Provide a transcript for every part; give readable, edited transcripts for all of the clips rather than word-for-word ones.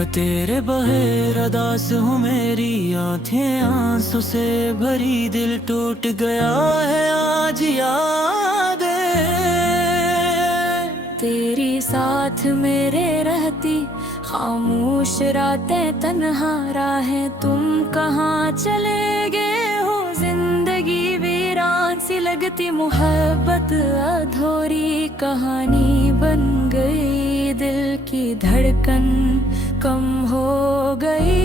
मैं तेरे बगैर अदास हूँ, मेरी आँखें आंसू से भरी, दिल टूट गया है आज यादें। तेरी साथ मेरे रहती खामोश रातें, तन्हा राहें, तुम कहाँ चले गए हो। जिंदगी वीरान सी लगती, मोहब्बत अधूरी कहानी बन गई। दिल की धड़कन कम हो गई।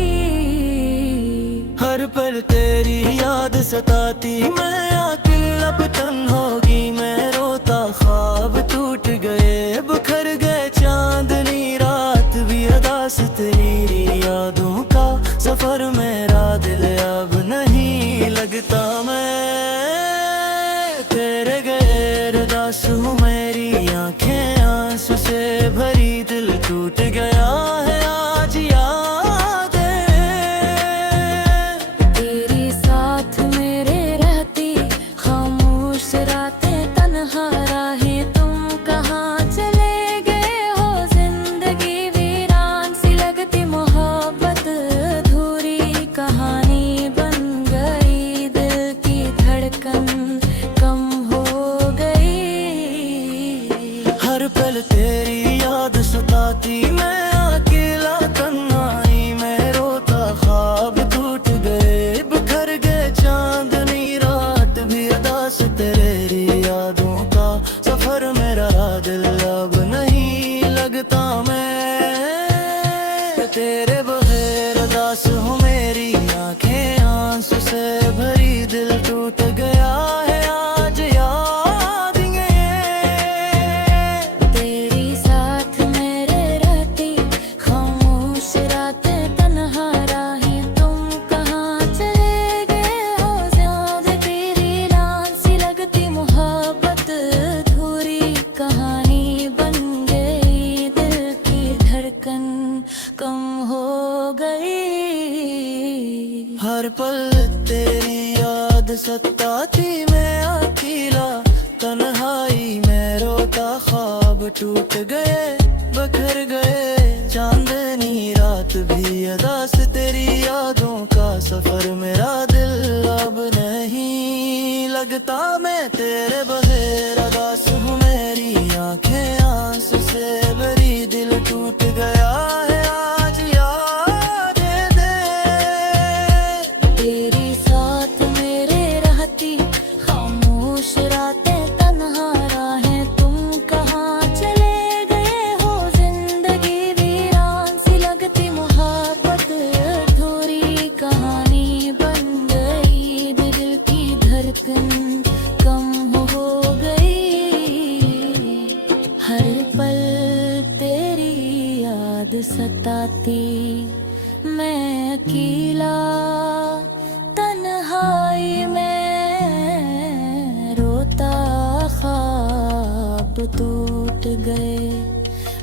हर पल तेरी याद सताती, मैं अकेला अब तन्हा होगी। मैं रोता ख्वाब टूट गए, बिखर गए चांदनी रात भी अदास तेरी यादों का सफर मेरा। दिल अब नहीं लगता, मैं तेरे गैर उदास हूँ, मेरी आंखें आंसू से भरी, दिल टूट गया है आज यादें। तेरी साथ मेरे रहती खामोश रातें, तन्हा राहें, तुम कहाँ चले गए हो। जिंदगी वीरान सी लगती, मोहब्बत अधूरी कहानी बन गई। दिल की धड़कन कम हो गई। हर पल तेरी याद सताती, मैं अकेला तन्हाई में रोता ख्वाब टूट गए, बिखर गए चांदनी रात भी अदास तेरी यादों का सफर मेरा। दिल अब नहीं लगता, मैं तेरे बगैर अदास हूँ, मेरी आंखें आंसू से भरी, दिल टूट गया है आज यादें। तेरी साथ मेरे रहती खामोश रातें, तन्हा राहें, तुम कहाँ चले गए हो। ज्यादा तेरी लान सी लगती, मोहब्बत अधूरी कहानी बन गई। दिल की धड़कन कम हो गई। हर पल तेरी याद सताती, मैं अकेला तन्हाई में रोता ख्वाब टूट गए, बिखर गए चांदनी रात भी अदास तेरी यादों का सफर मेरा। दिल अब नहीं लगता, मैं तेरे बगैर अदास हूँ, मेरी आंखें आंसू से भरी, दिल टूट गया है आज यादें दे। तेरी साथ मेरे रहती खामोश रातें, तन्हा राहें, तुम कहाँ चले गए हो। जिंदगी वीरान सी लगती, मोहब्बत अधूरी कहानी बन गई। दिल की धड़कन कम हो गई। हर पल तेरी याद सताती, मैं अकेला तन्हाई में रोता ख्वाब टूट गए,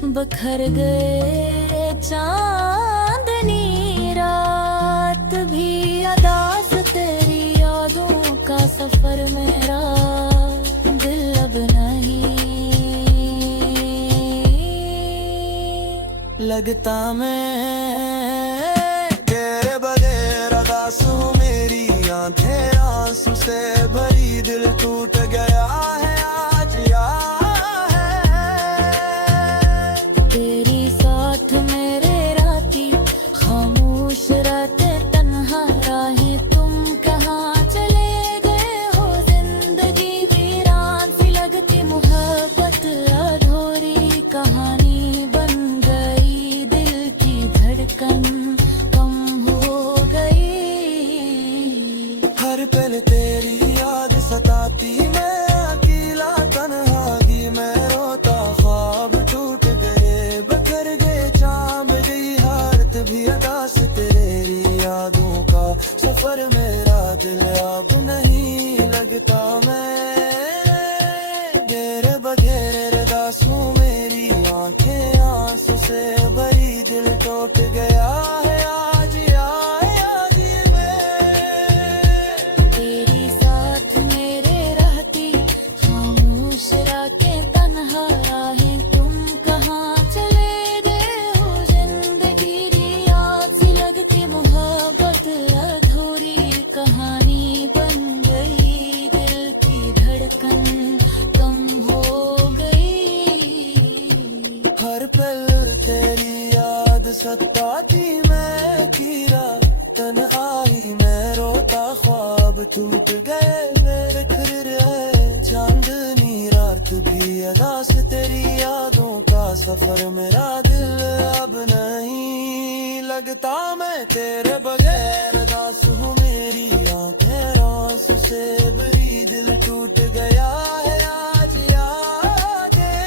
बिखर गए चांदनी रात भी अदास तेरी यादों का सफर मेरा। दिल अब नहीं लगता, मैं तेरे बगैर अदास हूँ, मेरी आंखें आंसू से भरी, दिल टूट गया है आज यादें। तेरी साथ मेरे रहती खामोश रातें, तन्हा राहें, तुम कहाँ चले गए हो। जिंदगी वीरान सी लगती, मोहब्बत अधूरी कहानी बन गई। दिल की धड़कन कम हो गई। हर पल तेरी याद सताती, मैं अकेला तन्हाई में रोता ख्वाब टूट गए, बिखर गए चांदनी रात भी अदास तेरी यादों का सफर मेरा। दिल अब नहीं लगता, मैं तेरे बगैर अदास हूँ, मेरी आंखें आंसू से भरी, दिल टूट गया है आज यादें में। तेरी साथ मेरे रहती खामोश रातें, तन्हा राहें, तुम कहाँ चले गए हो। जिंदगी सफर मेरा दिल अब नहीं लगता, मैं तेरे बगैर दास हूँ। मेरी आंखें रोस से भरी, दिल टूट गया है आज यादें।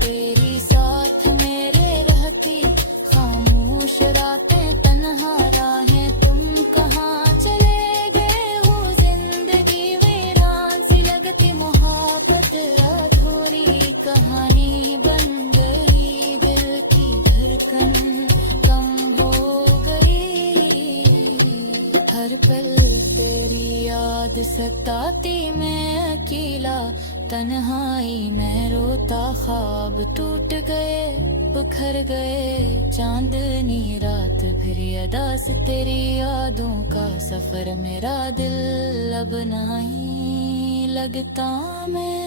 तेरी साथ मेरे रहती खामोश रातें, तन्हा राहें, तुम कहाँ चले गए हो। जिंदगी वीरान सी लगती, मोहब्बत अधूरी कहानी बन गई। दिल की धड़कन कम हो गई। हर पल तेरी याद सताती, मैं अकेला तन्हाई में रोता। ख्वाब टूट गए, बिखर गए, चांदनी रात फिर अदा से तेरी यादों का सफर मेरा दिल अब नहीं लगता। मैं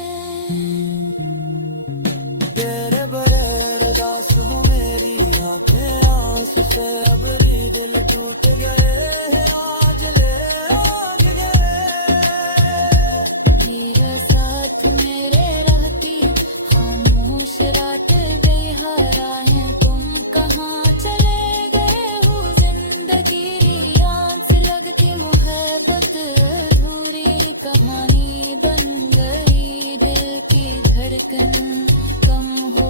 तेरे बगैर दास हूँ। मेरी आंखें आंसू से भरी, दिल टूट गए हैं आज ले आज गए। तेरा साथ मेरे रहती खामोश रात गई हराएं, तुम कहाँ चले गए हो। जिंदगी रियान से लगती, मोहब्बत अधूरी कहानी बन गई। दिल की धड़कन कम हो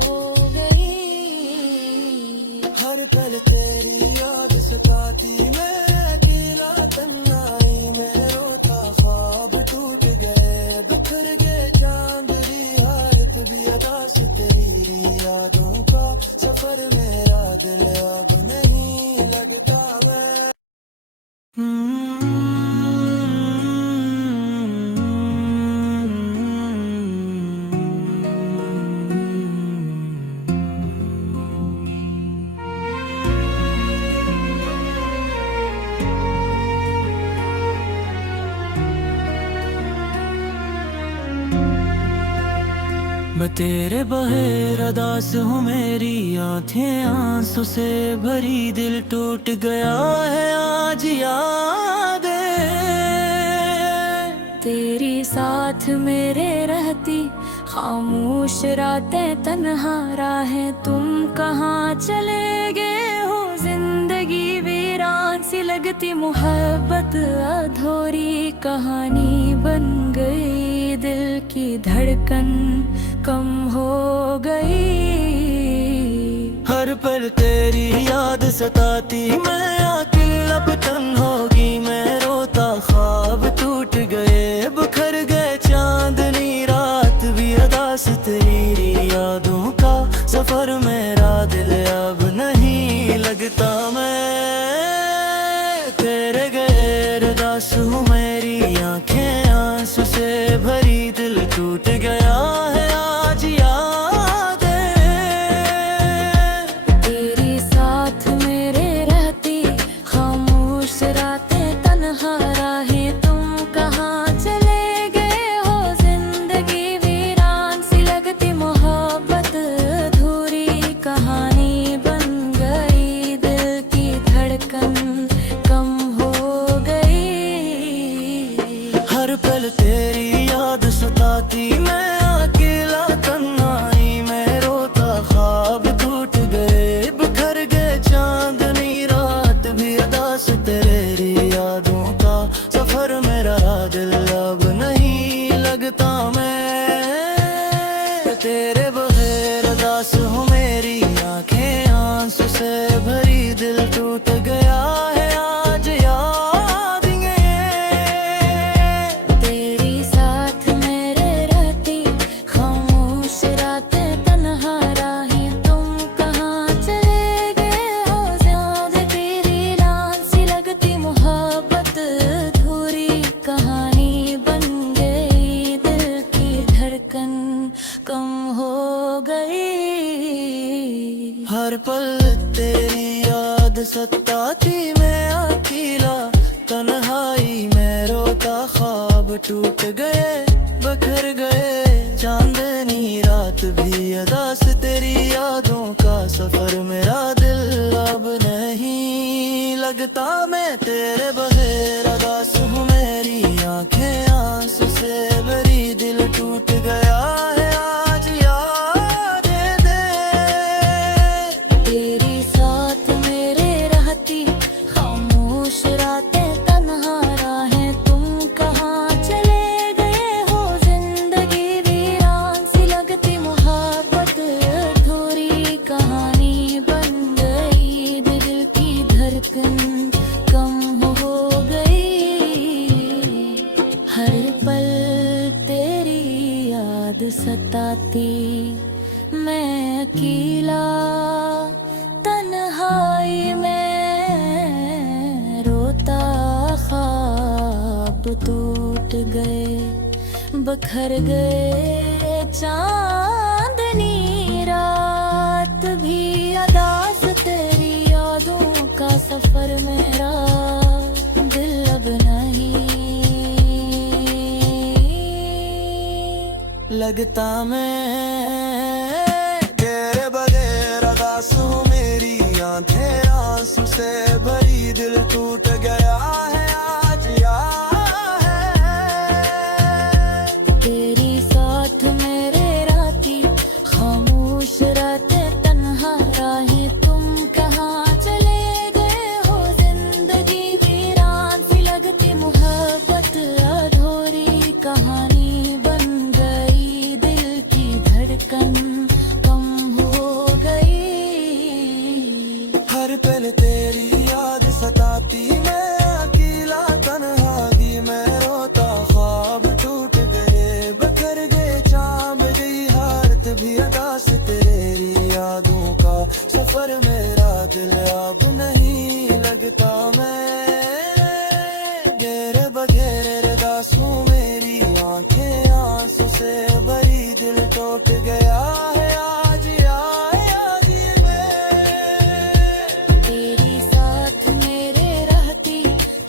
गई। हर पल तेरी याद सताती, मैं अकेला तन्हाई में रोता। ख्वाब टूट गए, बिखर गए, चांदनी हालत भी अदा से तेरी यादों का सफर मेरा दिल अब नहीं लगता। मैं मैं तेरे बगैर दास हूँ। मेरी आंखें आंसू से भरी, दिल टूट गया है आज यादें। तेरी साथ मेरे रहती खामोश रातें, तन्हा राहें, तुम कहाँ चले गए हो। जिंदगी वीरान सी लगती, मोहब्बत अधूरी कहानी बन गई। दिल की धड़कन कम हो गई। हर पल तेरी याद सताती, मैं अकेला अब तन्हा होगी मैं रोता। ख्वाब टूट गए, बिखर गए, चांदनी रात भी अदा से तेरी यादों का सफर मेरा दिल अब नहीं लगता। मैं तेरे गैर दास हूँ। मेरी आंखें आंसू से भरी, दिल टूट गया है आज यादें। तेरी साथ मेरे रहती खामोश रातें, तन्हा राहें, तुम कहाँ चले गए हो। जिंदगी वीरान सी लगती, मोहब्बत अधूरी कहानी बन गई। दिल की धड़कन कम हो गई। हर पल तेरी याद सताती, मैं अकेला तन्हाई में रोता। ख्वाब टूट गए, बिखर गए, चांदनी रात भी अदा से तेरी यादों का सफर मेरा दिल अब नहीं लगता। मैं तेरे बगैर दास हूँ। मेरी आंखें आंसू से भरी, दिल टूट गया है आज यादें। तेरी साथ मेरे रहती खामोश रातें, तन्हा राहें, तुम कहाँ चले गए हो। ज्यादा तेरी रात सी लगती, मोहब्बत अधूरी कहानी बन गई। दिल की धड़कन कम हो गई। हर पल तेरी याद सताती, मैं अकेला तन्हाई में रोता। ख्वाब टूट गए, बिखर गए, चांदनी रात भी अदा से तेरी यादों का सफर मेरा दिल अब नहीं लगता। मैं तेरे बगैर दास हूँ। मेरी आंखें आंसू से भरी, दिल टूट गया है आज यादें। हर पल तेरी याद सताती, मैं अकेला तन्हाई में रोता, ख्वाब टूट गए, बखर गए चांदनी रात भी अदास तेरी यादों का सफर मेरा दिल अब नहीं लगता। मैं तेरे बगैर अदास हूँ, मेरी आंखें आंसू से भरी, दिल टूट गया है आज याद है। तेरी साथ मेरे राती, खामोश रातें तन्हा राही, तुम कहाँ चले गए हो, जिंदगी वीरान सी लगती, मोहब्बत अधूरी कहानी बन गई, दिल की धड़कन कम हो गई। हर पल तेरी याद सताती, मैं अकेला तन्हाई में रोता, ख्वाब टूट गए, बखर गए, चाम गई हारत भी अदास तेरी यादों का सफर मेरा दिल अब नहीं लगता। मैं तेरे बगैर अदास हूँ, मेरी आंखें आंसू से भरी, दिल टूट गया है आज आज में। तेरी साथ मेरे रहती,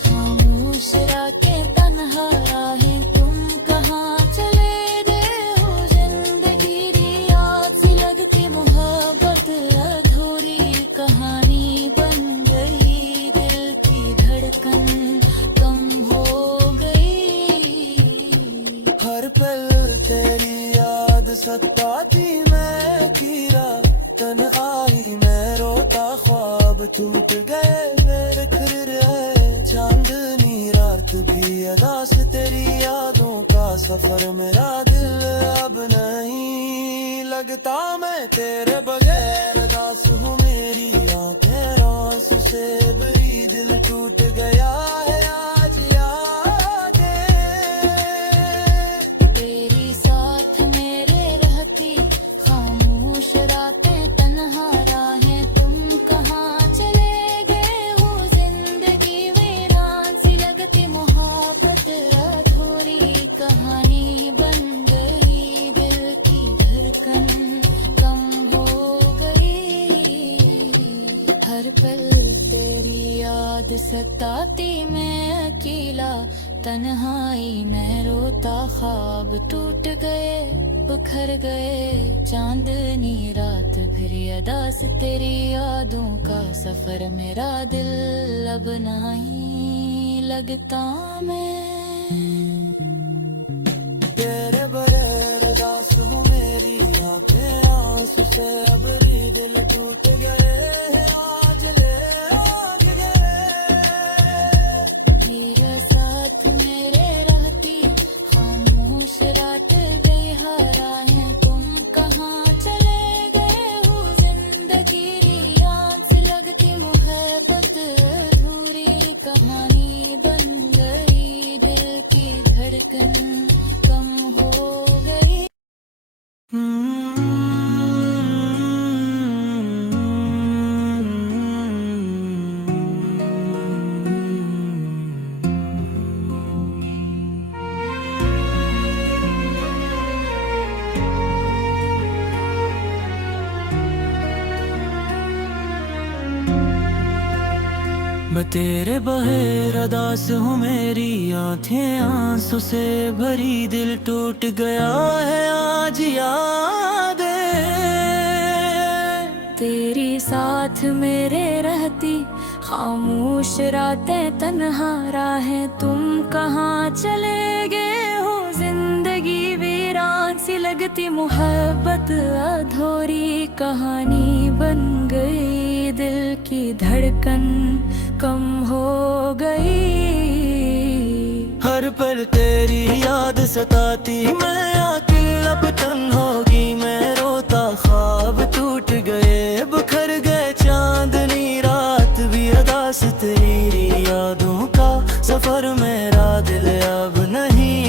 खामोश रातें तन्हा राहें, तुम कहाँ चले गए हो, जिंदगी रियाज सी लगती, मोहब्बत अधूरी कहानी बन गई, दिल की धड़कन कम हो गई। हर पल तेरी याद सताती, मैं अकेला तन्हाई में रोता, ख्वाब टूट गए, बिखर रहे चांदनी रात भी अदास तेरी यादों का सफर मेरा दिल अब नहीं लगता। मैं तेरे बगैर अदास हूँ, मेरी आंखें आंसू से भरी, दिल टूट गया है आज याद है। तेरी साथ मेरे रहती, खामोश रातें तन्हा राहें, तुम कहाँ चले गए हो, जिंदगी वीरान सी लगती, मोहब्बत अधूरी कहानी बन गई, दिल की धड़कन कम हो गई। हर पल तेरी याद सताती, मैं अकेला तन्हाई में रोता, ख्वाब टूट गए, बिखर गए, चांदनी रात फिर अदास तेरी यादों का सफर मेरा दिल अब नहीं लगता। मैं तेरे बगैर अदास हूँ, मेरी आंखें आंसू से भरी, दिल टूट गए हैं आज आज तेरा साथ मेरे रहती, खामोश रात गई हराएं, तुम कहाँ चले गए हो, जिंदगी रियाज सी लगती, मोहब्बत अधूरी कहानी बन गई, दिल की धड़कन कम हो गई। मैं तेरे बगैर अदास हूँ, मेरी आंखें आंसू से भरी, दिल टूट गया है आज याद है। तेरी साथ मेरे रहती, खामोश रातें तन्हा राहें, तुम कहाँ चले गए हो, जिंदगी वीरान सी लगती, मोहब्बत अधूरी कहानी बन गई, दिल की धड़कन कम हो गई। हर पल तेरी याद सताती, मैं अकेला तन्हाई में रोता, ख्वाब टूट गए, बिखर गए, चांदनी रात भी अदास तेरी यादों का सफर मेरा दिल अब नहीं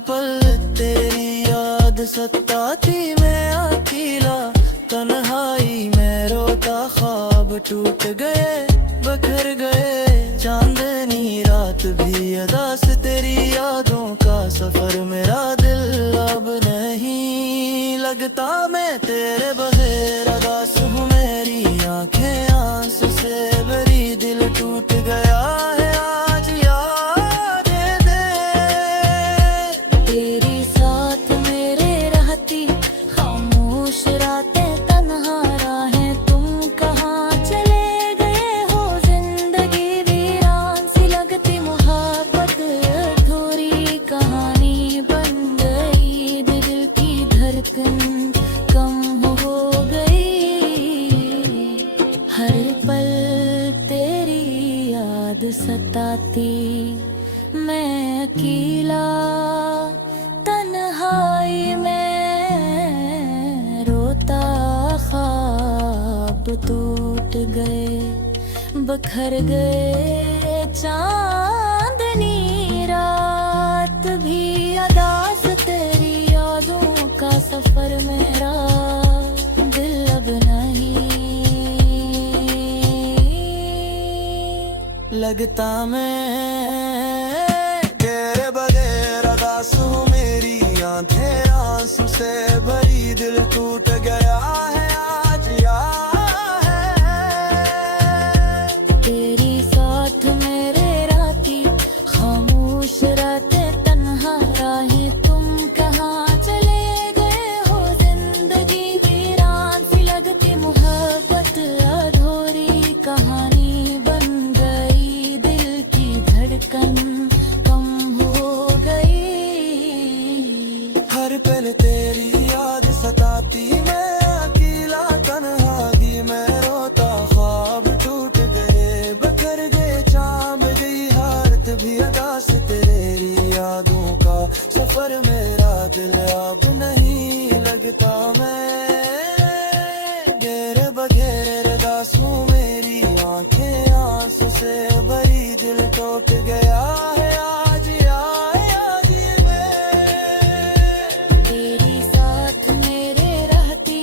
पल तेरी याद सताती, मैं अकेला तन्हाई में रोता, ख्वाब टूट गए बखर गए, चांदनी रात भी अदा से तेरी यादों का सफर, मेरा दिल अब नहीं लगता मैं तेरे बगैर अदास हूँ, मेरी आंखें आंसू से भरी, दिल टूट गया है आज याद दे। तेरी साथ मेरे रहती, खामोश रातें तन्हा राहें, तुम कहाँ चले गए हो, जिंदगी वीरान सी लगती, मोहब्बत अधूरी कहानी बन गई, दिल की धड़कन कम हो गई, हर पल तेरी याद सताती, मैं अकेला तन्हाई में रोता, ख्वाब टूट गए बखर गए, चांदनी रात भी अदास तेरी यादों का सफर, मेरा दिल अब नहीं लगता मैं तेरे बगैर अदास हूँ, मेरी आंखें आंसू से भरी, दिल टूट गया है आज याद है। तेरी साथ मेरे राती, खामोश रातें तन्हा राहें, तुम कहाँ चले गए हो, जिंदगी वीरान सी लगती, मोहब्बत अधूरी कहानी बन गई, दिल की धड़कन कम हो गई, हर पल तेरी याद सताती, मैं अकेला तन्हाई में रोता, ख्वाब टूट गए बखर गए, चाम गई हारत भी अदास तेरी यादों का सफर, मेरा दिल अब नहीं लगता मैं तेरे बगैर अदास हूँ, मेरी आंखें आंसू से भरी, दिल टूट गया है आज याद में। तेरी साथ मेरे रहती,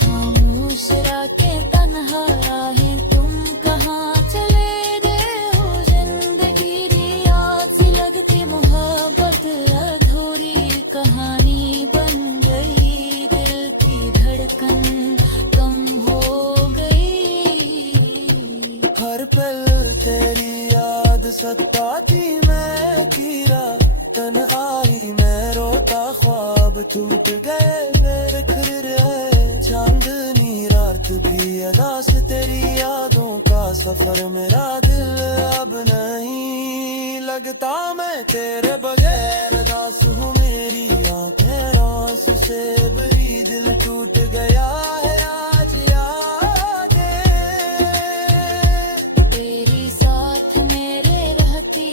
खामोश रातें तन्हा राहें, तुम कहाँ चले गए हो, जिंदगी की याद सी लगती, मोहब्बत अधूरी कहानी बन गई, दिल की धड़कन कम हो गई, हर पल तेरी याद सताती, मैं अकेला तन्हाई में रोता, ख्वाब टूट गए बिखर गए, चांदनी रात भी अदास तेरी यादों का सफर, मेरा दिल अब नहीं लगता मैं तेरे बगैर अदास हूँ, मेरी आंखें आंसू से भरी, दिल टूट गया है आज याद है। तेरी साथ मेरे रहती,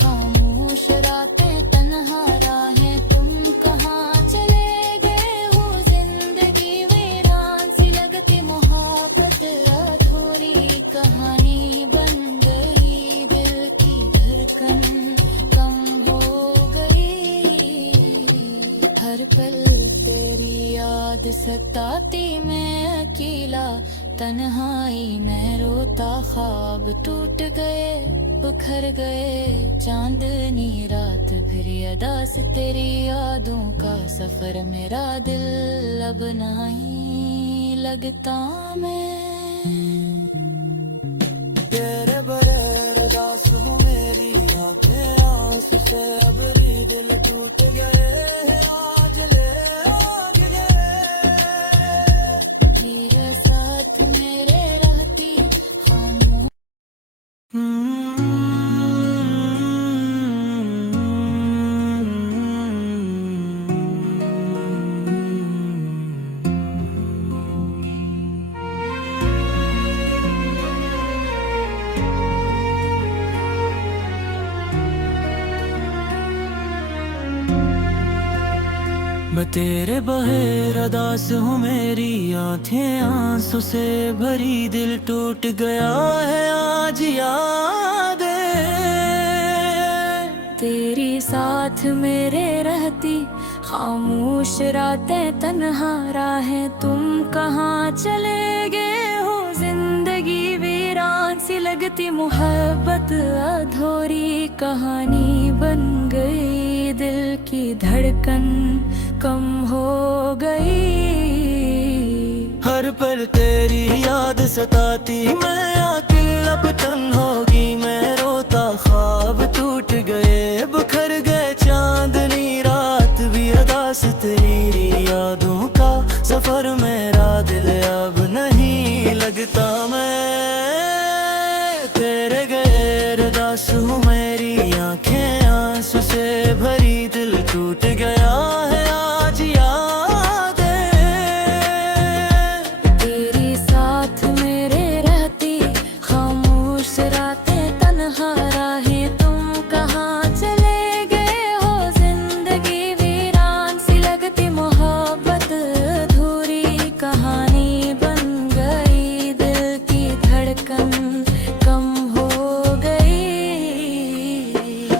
खामोश रातें तन्हा राहें, तुम कहाँ चले गए हो, जिंदगी वीरान सी लगती, मोहब्बत अधूरी कहानी बन गई, दिल की धड़कन कम हो गई, हर पल तेरी याद सताती, मैं अकेला तन्हाई में रोता, ख्वाब टूट गए बिखर गए, चांदनी रात फिर अदास तेरी यादों का सफर, मेरा दिल अब नहीं लगता मैं तेरे बगैर अदास हूँ, मेरी आंखें आंसू से भरी, दिल टूट गए हैं आज ले गए। तेरा साथ मेरे रहती, खामोश मैं तेरे बगैर अदास हूँ, मेरी आंखें आंसू से भरी, दिल टूट गया है आज याद है। तेरी साथ मेरे रहती, खामोश रातें तन्हा राहें तुम कहाँ चले गए हो। जिंदगी वीरान सी लगती, मोहब्बत अधूरी कहानी बन गई। दिल की धड़कन कम हो गई। हर पल तेरी याद सताती, मैं अकेला अब तन्हा होगी मैं रोता। ख्वाब टूट गए, बिखर गए चांदनी रात भी अदास तेरी यादों का सफर मेरा दिल अब नहीं लगता। मैं तेरे गैर दास हूँ, मेरी आंखें आंसू से भरी, दिल टूट गया है आज याद। तेरी साथ मेरे रहती, खामोश रातें तन्हा राहें तुम कहाँ चले गए हो। जिंदगी वीरान सी लगती, मोहब्बत अधूरी कहानी बन गई। दिल की धड़कन कम हो गई।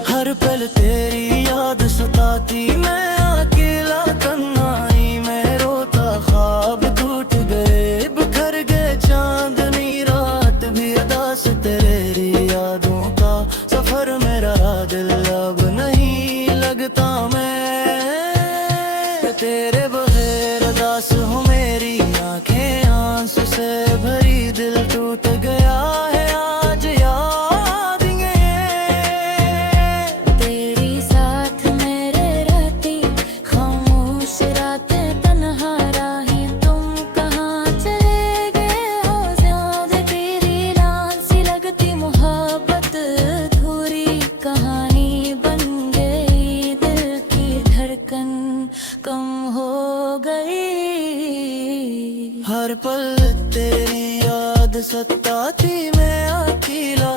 हर पल तेरी याद सताती, मैं अकेला तन्हाई में रोता। ख्वाब टूट गए, बिखर गए चांदनी रात भी अदास तेरी यादों का सफर मेरा दिल अब नहीं लगता। मैं तेरे बगैर अदास हूँ, मेरी आंखें आंसू से भरी, दिल टूट गया है आज याद तेरी साथ मेरे रहती, खामोश रातें तन्हा राहें तुम कहाँ चले गए हो। ज़िंदगी वीरान सी लगती, मोहब्बत अधूरी कहानी बन गई। दिल की धड़कन कम हो गई। हर पल तेरी याद सताती, मैं अकेला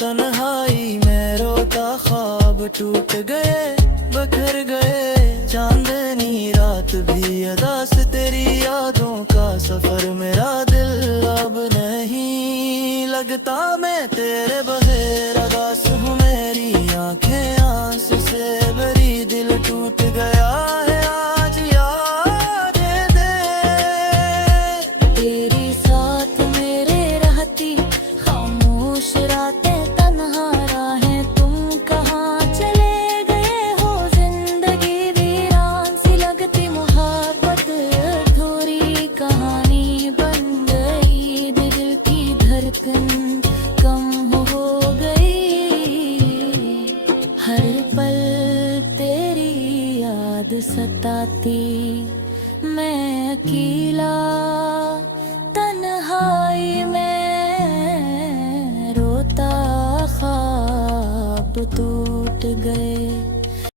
तन्हाई में रोता। ख्वाब टूट गए, बिखर गए चांदनी रात भी अदास तेरी यादों का सफर मेरा दिल अब नहीं लगता। मैं तेरे बगैर अदास हूँ, मेरी आंखें आंसू से भरी, दिल टूट गया है आज याद दे। तेरी साथ मेरे रहती, खामोश रातें तन्हा राहें तुम कहाँ चले गए हो। जिंदगी वीरान सी लगती, मोहब्बत अधूरी कहानी बन गई। दिल की धड़कन कम हो गई। हर पल तेरी याद सताती, मैं अकेला तन्हाई में रोता। ख्वाब टूट गए,